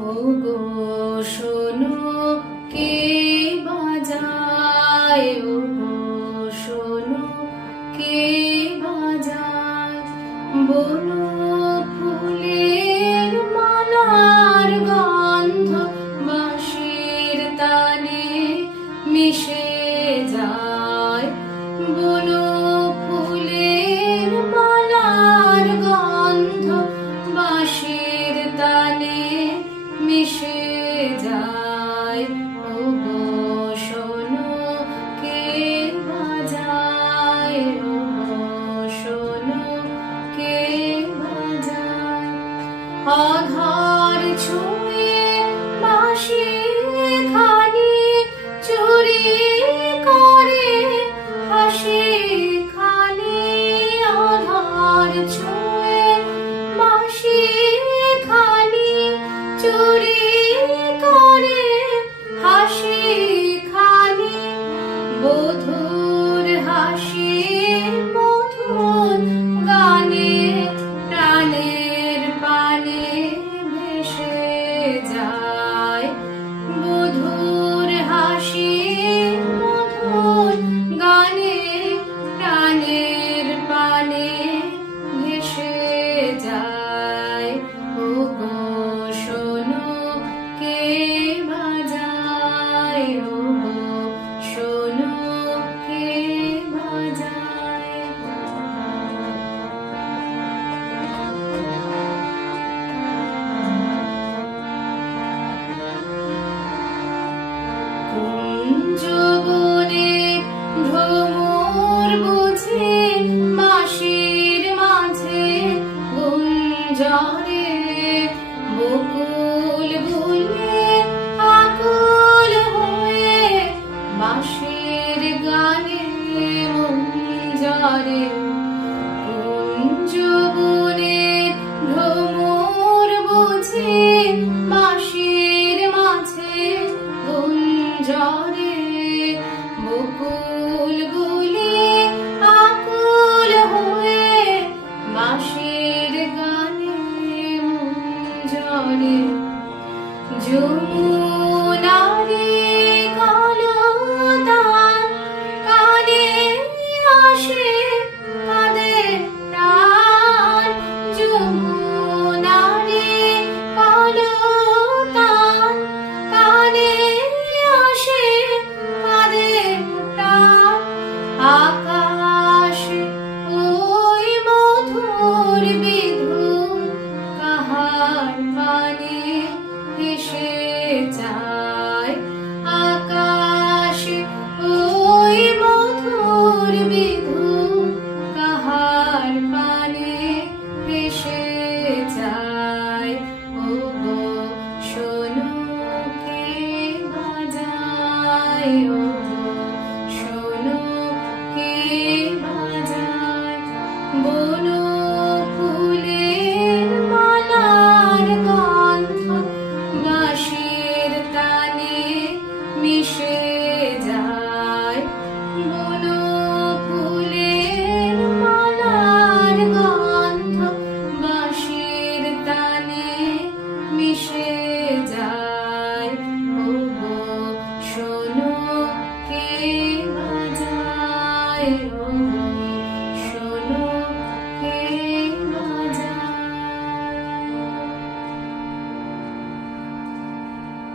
ওগো শোনো কে বাজায়, ওগো শোনো কে বাজায়, বনো ফুলের মালার গন্ধ বাঁশির তানে মিশে যায়। বনো ফুলের মালার গন্ধ বাঁশির তানে মিশে যায়। ওগো শোনো কে বাজায়, ওগো শোনো কে বাজায়। আধার ছুঁয়ে বাঁশি খানি চুরি করে হাসি খানি। আধার ছুঁয়ে বাঁশি খানি চুরি করে হাসি খানি। বধুর হাসি মধুর গানে প্রাণের পানে ভেসে যায়। বধুর হাসি মধুর গানে প্রাণের পানে ভেসে যায়। ওগো শোনো কে বাজায়, ওগো শোনো কে বাজায়। কুঞ্জ বনে ভ্রমর বুঝে বাঁশির মাঝে গুঞ্জরে। বকুল ভুলে আকুল হয়ে বাঁশির গানে মঞ্জরে। কুঞ্জ বনে ভ্রমর বুঝে বাঁশির মাঝে গুঞ্জরে। বকুল গুলি আকুল হয়ে বাঁশির গানে মঞ্জরে। যমুনারে কলতান কানে আসে কাঁদে প্রাণ। যমুনারে কলতান কানে আসে কাঁদে প্রাণ। আকাশে ওই মধুর বিধু কাহার পানে ভেসে যায়। আকাশে ওই মধুর বিধু কাহার পানে ভেসে যায়।